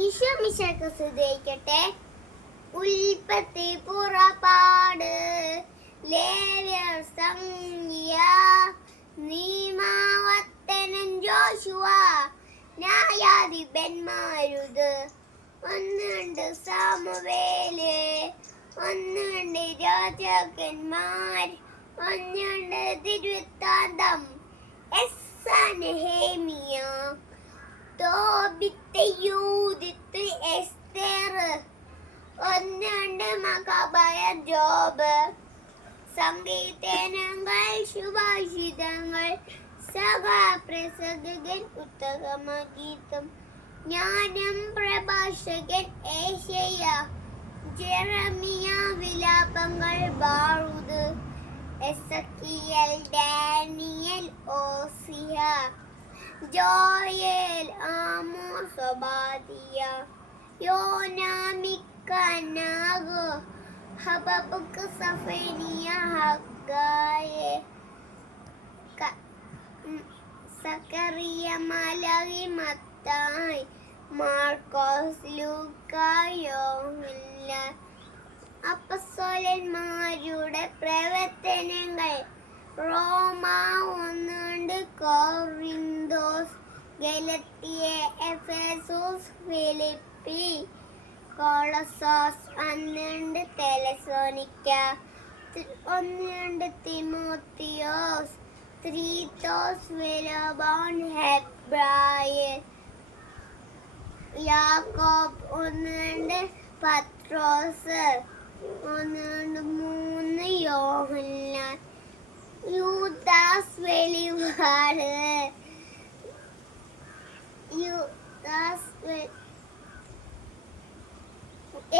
ഈശോ മിശിഹായ്ക്ക് സ്തുതിയായിരിക്കട്ടെ. ഉൽപ്പത്തി പുറപ്പാട് ലേവ്യർ സംഖ്യ നീമാവത്തനൻ ജോഷുവ ന്യായാധിപന്മാരുത്. ഒന്നുണ്ട് സാമുവേല്, ഒന്നുണ്ട് രാജാക്കന്മാർ, ഒന്നുണ്ട് തിരുവൃത്താന്തം. നെഹേമിയ, തോബിത്ത്, യൂദിത്ത്, എസ്തേർ, ഒന്നുണ്ട് മഖാബയ, ജോബ്. സംഗീതങ്ങൾ, സുഭാഷിതങ്ങൾ, സഭാപ്രസംഗകൻ, ഉത്തമഗീതം, ജ്ഞാനം പ്രഭാഷകൻ ഏശയ്യ, ജെറമിയ, വിലാപങ്ങൾ ബാറൂദ്, Ezekiel, Daniel, Hosea, Joel, Amos, Obadiah, യോന, മിക്ക, നാഹു, ഹബക്കുക്ക്, സഫനിയ, ഹഗ്ഗായ, സക്കറിയ, മലാഖി, മത്തായി, മാർക്കോസ്, ലൂക്ക, യോഹന്നാൻ. അപ്പസ്തോലന്മാരുടെ പ്രവർത്തനങ്ങൾ. റോമ, ഒന്നുണ്ട് കൊറിന്തോസ്, ഗലത്തിയ, എഫേസോസ്, ഫിലിപ്പി, കൊളോസോസ്, ഒന്നുണ്ട് തെസലോനിക്ക, ഒന്നുണ്ട് തിമോത്തിയോസ്, തീത്തോസ്, ഫിലോമോൻ, ഹെബ്രായർ, യാക്കോബ്, ഒന്നുണ്ട് പത്രോസ്, ഒന്നുണ്ട് 3 യോഹന്നാൻ, യൂദാസ് വെളിപാട്.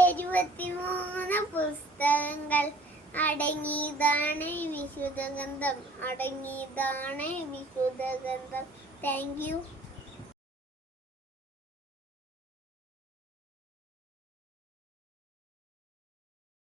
73 പുസ്തകങ്ങൾ അടങ്ങിയതാണ് വിശുദ്ധ ഗ്രന്ഥം. Thank you.